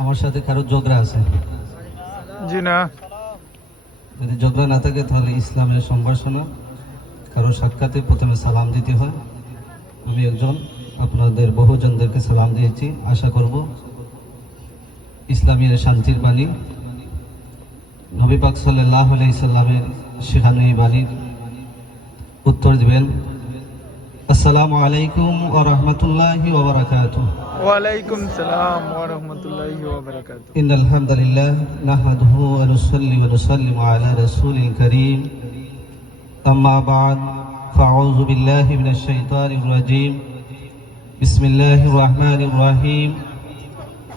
আমার সাথে কারো ঝগড়া আছে? জি না। যদি ঝগড়া না থাকে তাহলে ইসলামের সম্ভাষণা কারো সাক্ষাতে প্রথমে সালাম দিতে হয়। আমি একজন আপনাদের বহুজনদেরকে সালাম দিয়েছি। আশা করব ইসলামের শান্তির বাণী নবী পাক সাল্লাল্লাহু আলাইহি সাল্লামের শেখানো এই বাণীর উত্তর দিবেন। আসসালামু আলাইকুম ওয়া রাহমাতুল্লাহি ওয়া বারাকাতুহু। ওয়ালাইকুম সালাম ওয়া রাহমাতুল্লাহি ওয়া বারাকাতুহু। ইন্নাল হামদালিল্লাহ নাহমাদুহু ওয়া নুসাল্লি ওয়া নুসাল্লিমু আলা রাসূলিল কারীম। আম্মা বা'দ ফাআউযু বিল্লাহি মিনাশ শাইতানির রাজীম। বিসমিল্লাহির রাহমানির রাহিম।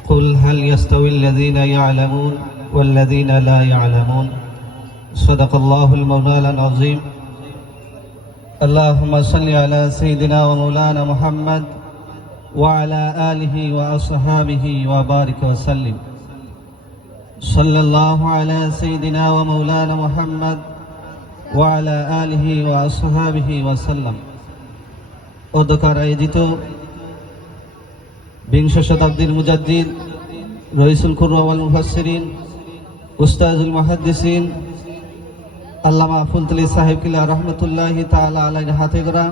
কুল হাল ইয়াস্তাউল লাযীনা ইয়া'লামুন ওয়াল লাযীনা লা ইয়া'লামুন। সাদাকাল্লাহুল মাওলানাল আযীম। اللهم صل على سيدنا ومولانا محمد وعلى آله وأصحابه وبارك وسلم. صلى الله على سيدنا ومولانا محمد وعلى آله وأصحابه وسلم. অধ্যকার আয়োজিত বিংশ শতাব্দীর মুজাদ্দিদ রইসুল কুররা ওয়াল মুফাসসিরিন উস্তাজুল মুহাদ্দিসিন আল্লামা ফুলতলি সাহেব কিলা রহমতুল্লাহি তাআলা আলাইহির হাতে গড়া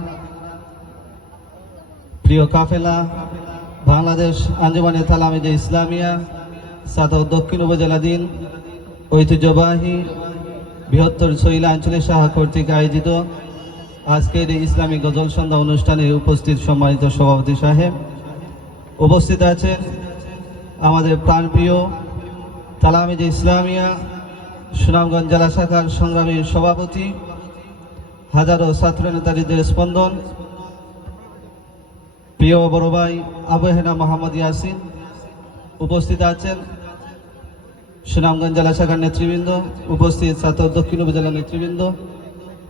প্রিয় কাফেলা বাংলাদেশ আঞ্জুমানে তালামিজে ইসলামিয়া সাদর দক্ষিণ উপজেলাধীন ঐতিহ্যবাহী বৃহত্তর শৈলা আঞ্চলিক শাখা কর্তৃক আয়োজিত আজকের এই ইসলামী গজল সন্ধ্যা অনুষ্ঠানে উপস্থিত সম্মানিত সভাপতি সাহেব, উপস্থিত আছেন আমাদের প্রাণপ্রিয় তালামিজে ইসলামিয়া সুনামগঞ্জ জেলা শাখার সংগ্রামী সভাপতি, হাজারো ছাত্র নেতাদের স্পন্দন, প্রিয় বড় ভাই আবু হেনা মোহাম্মদ ইয়াসিন। উপস্থিত আছেন সুনামগঞ্জ জেলা শাখার নেতৃবৃন্দ, উপস্থিত ছাত্র দক্ষিণ উপজেলা নেতৃবৃন্দ,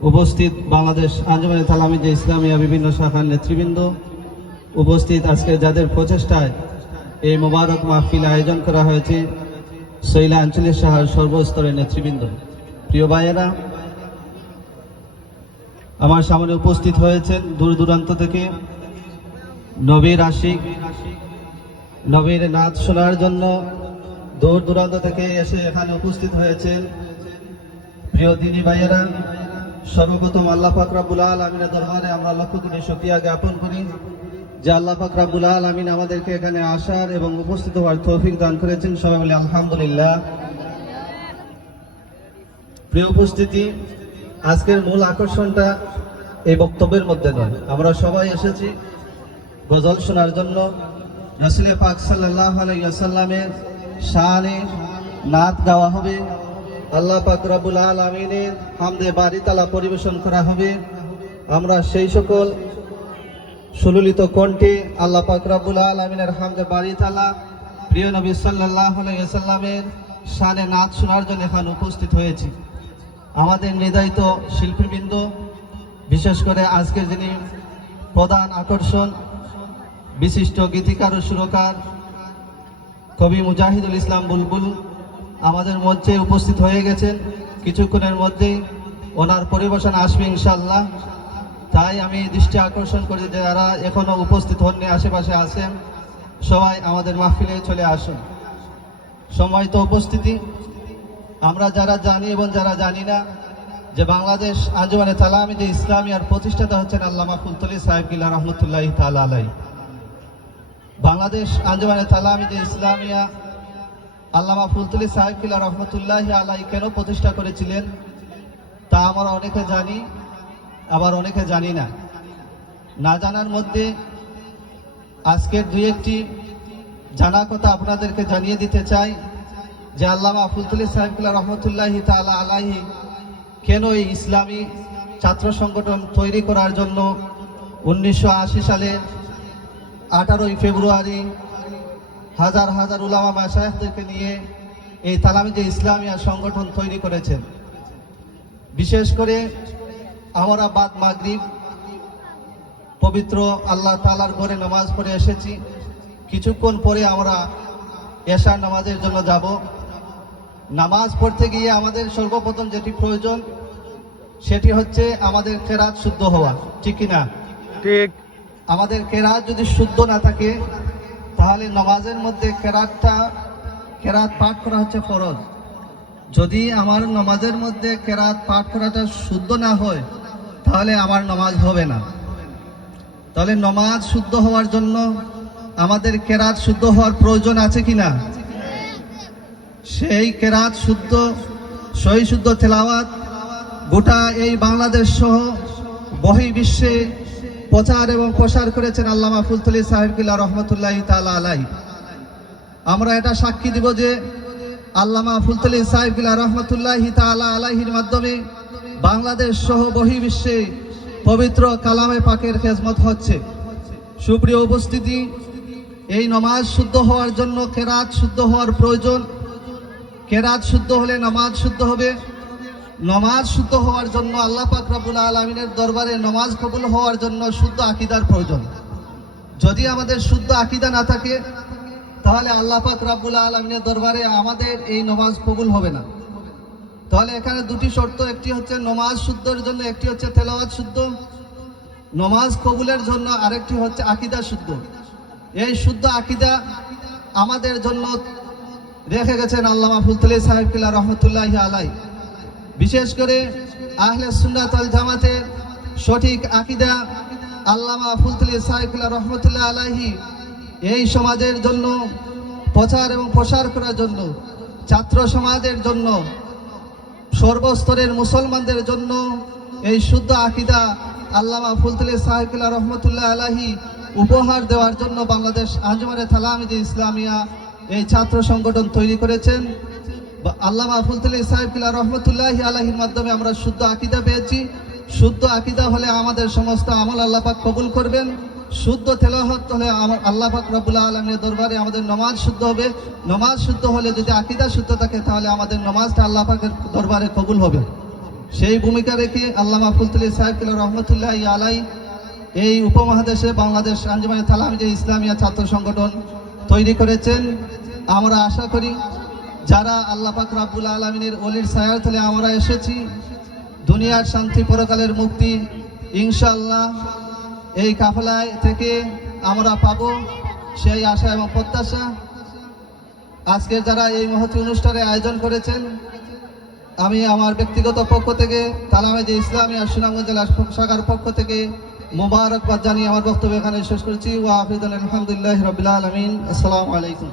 উপস্থিত বাংলাদেশ আঞ্জুমানে তালামিজে ইসলামিয়া বিভিন্ন শাখার নেতৃবৃন্দ, উপস্থিত আজকে যাদের প্রচেষ্টায় এই মোবারক মাহফিল আয়োজন করা হয়েছে শৈলা আঞ্চলিক শাখার সর্বস্তরের নেতৃবৃন্দ, প্রিয় ভাইয়েরা, আমার সামনে উপস্থিত হয়েছেন দূর দূরান্ত থেকে নবীর আশিক, নবীর নাচ শোনার জন্য দূর দূরান্ত থেকে এসে এখানে উপস্থিত হয়েছেন প্রিয় দিনী ভাইয়েরা। সর্বপ্রথম আল্লাহ পাক রব্বুল আলামিনের দরবারে আমরা লক্ষ কোটি শুকরিয়া জ্ঞাপন করি যে আল্লাহ পাক রব্বুল আলামিন আমাদেরকে এখানে আসার এবং উপস্থিত হওয়ার তৌফিক দান করেছেন। সবাই বলি আলহামদুলিল্লাহ। প্রিয় উপস্থিতি, আজকের মূল আকর্ষণটা এই বক্তব্যের মধ্যে নয়। আমরা সবাই এসেছি গজল শোনার জন্য। রাসূল পাক সাল্লাল্লাহু আলাইহি ওয়াসাল্লামের শানে নাত গাওয়া হবে, আল্লাহ পাক রব্বুল আলামিনের হামদে বারি তালা পরিবেশন করা হবে। আমরা সেই সকল সুললিত কণ্ঠে আল্লাহ পাক রব্বুল আলামিনের হামদে বারি তালা প্রিয় নবী সাল্লাল্লাহু আলাইহি ওয়াসাল্লামের শানে নাত শোনার জন্য এখানে উপস্থিত হয়েছি। আমাদের নির্ধারিত শিল্পীবৃন্দ, বিশেষ করে আজকের যিনি প্রধান আকর্ষণ বিশিষ্ট গীতিকার ও সুরকার কবি মুজাহিদুল ইসলাম বুলবুল আমাদের মধ্যে উপস্থিত হয়ে গেছেন। কিছুক্ষণের মধ্যেই ওনার পরিবেশন আসবে ইনশাআল্লাহ। তাই আমি দৃষ্টি আকর্ষণ করি যে যারা এখনো উপস্থিত হননি, আশেপাশে আছেন, সবাই আমাদের মাহফিলে চলে আসুন। সম্মানিত উপস্থিতি, আমরা যারা জানি এবং যারা জানি না যে বাংলাদেশ আঞ্জুমানে তালামিজে ইসলামিয়ার প্রতিষ্ঠাতা হচ্ছেন আল্লামা ফুলতলি সাহেব কিলা রহমতুল্লাহি তাআলা আলাইহি। বাংলাদেশ আঞ্জুমানে তালামিজে ইসলামিয়া আল্লামা ফুলতলি সাহেব কিলা রহমতুল্লাহি আলাইহি কেন প্রতিষ্ঠা করেছিলেন তা আমরা অনেকে জানি, আবার অনেকে জানি না। না জানার মধ্যে আজকের দুই একটি জানা কথা আপনাদেরকে জানিয়ে দিতে চাই যে আল্লামা ফুলতলি সাহেব কিলা রহমতুল্লাহি তাআলা আলাইহি কেন এই ইসলামী ছাত্র সংগঠন তৈরি করার জন্য 1980 সালের 18 ফেব্রুয়ারি হাজার হাজার উলামা মাশায়েখদেরকে নিয়ে এই তালামিজে ইসলামিয়া সংগঠন তৈরি করেছেন। বিশেষ করে আমরা বাদ মাগরিব পবিত্র আল্লাহ তাআলার ঘরে নামাজ পড়ে এসেছি। কিছুক্ষণ পরে আমরা এশার নামাজের জন্য যাব। নামাজ পড়তে গিয়ে আমাদের সর্বপ্রথম যেটি প্রয়োজন সেটি হচ্ছে আমাদের কেরাত শুদ্ধ হওয়া, ঠিক কিনা? ঠিক। আমাদের কেরাত যদি শুদ্ধ না থাকে তাহলে নামাজের মধ্যে কেরাতটা কেরাত পাঠ করা হচ্ছে ফরজ। যদি আমার নামাজের মধ্যে কেরাত পাঠ করাটা শুদ্ধ না হয় তাহলে আমার নামাজ হবে না। তাহলে নামাজ শুদ্ধ হওয়ার জন্য আমাদের কেরাত শুদ্ধ হওয়ার প্রয়োজন আছে কিনা? সেই কেরাত শুদ্ধ, সহি শুদ্ধ তেলাওয়াত গোটা এই বাংলাদেশ সহ বহির্বিশ্বে প্রচার এবং প্রসার করেছেন আল্লামা ফুলতলী সাহেব কিবলা রহমতুল্লাহি তাআলা আলাইহি। আমরা এটা সাক্ষী দিব যে আল্লামা ফুলতলী সাহেব কিবলা রহমতুল্লাহি তাআলা আলাইহির মাধ্যমে বাংলাদেশ সহ বহির্বিশ্বে পবিত্র কালামে পাকের খেদমত হচ্ছে। সুপ্রিয় উপস্থিতি, এই নামাজ শুদ্ধ হওয়ার জন্য কেরাত শুদ্ধ হওয়ার প্রয়োজন। কেরাত শুদ্ধ হলে নামাজ শুদ্ধ হবে। নামাজ শুদ্ধ হওয়ার জন্য আল্লাহ পাক রব্বুল আলামিনের দরবারে নামাজ কবুল হওয়ার জন্য শুদ্ধ আকীদার প্রয়োজন। যদি আমাদের শুদ্ধ আকীদা না থাকে তাহলে আল্লাহ পাক রব্বুল আলামিনের দরবারে আমাদের এই নামাজ কবুল হবে না। তাহলে এখানে দুটি শর্ত, একটি হচ্ছে নামাজ শুদ্ধের জন্য, একটি হচ্ছে তেলাওয়াত শুদ্ধ। নামাজ কবুলের জন্য আরেকটি হচ্ছে আকীদা শুদ্ধ। এই শুদ্ধ আকীদা আমাদের জন্য রেখে গেছেন আল্লামা ফুলতলী সাহেব কিবলা রহমতুল্লাহি আলাইহি। বিশেষ করে আহলে সুন্নাত ওয়াল জামাতের সঠিক আকীদা আল্লামা ফুলতলী সাহেব কিবলা রহমতুল্লাহি আলাইহি এই সমাজের জন্য প্রচার এবং প্রসার করার জন্য, ছাত্র সমাজের জন্য, সর্বস্তরের মুসলমানদের জন্য এই শুদ্ধ আকীদা আল্লামা ফুলতলী সাহেব কিবলা রহমতুল্লাহি আলাইহি উপহার দেওয়ার জন্য বাংলাদেশ আঞ্জুমানে তালামিযে ইসলামিয়া এই ছাত্র সংগঠন তৈরি করেছেন। আল্লামা ফুলতলী সাহেব কিবলা রহমতুল্লাহি আলাইহির মাধ্যমে আমরা শুদ্ধ আকীদা পেয়েছি। শুদ্ধ আকীদা হলে আমাদের সমস্ত আমল আল্লাহ পাক কবুল করবেন। শুদ্ধ তেলাওয়াত হলে আল্লাহ পাক রব্বুল আলামিনের দরবারে আমাদের নামাজ শুদ্ধ হবে। নামাজ শুদ্ধ হলে যদি আকীদা শুদ্ধ থাকে তাহলে আমাদের নামাজটা আল্লাহ পাকের দরবারে কবুল হবে। সেই ভূমিকা রেখে আল্লামা ফুলতলী সাহেব কিবলা রহমতুল্লাহি আলাইহি এই উপমহাদেশে বাংলাদেশ আঞ্জুমানে তালামিযে ইসলামিয়া ছাত্র সংগঠন তৈরি করেছেন। আমরা আশা করি যারা আল্লাহ পাক রব্বুল আলামিনের ওলির ছায়ার তলে আমরা এসেছি, দুনিয়ার শান্তি পরকালের মুক্তি ইনশাআল্লাহ এই কাফেলায় থেকে আমরা পাবো, সেই আশা এবং প্রত্যাশা। আজকে যারা এই মহতী অনুষ্ঠানের আয়োজন করেছেন, আমি আমার ব্যক্তিগত পক্ষ থেকে তালামিযে ইসলামিয়া সুনামগঞ্জ জেলা শাখার পক্ষ থেকে মোবারকবাদ জানিয়ে আমার বক্তব্য এখানে শেষ করছি। ওয়া আখিরুন আলহামদুলিল্লাহি রাব্বিল আলামিন। আসসালামু আলাইকুম।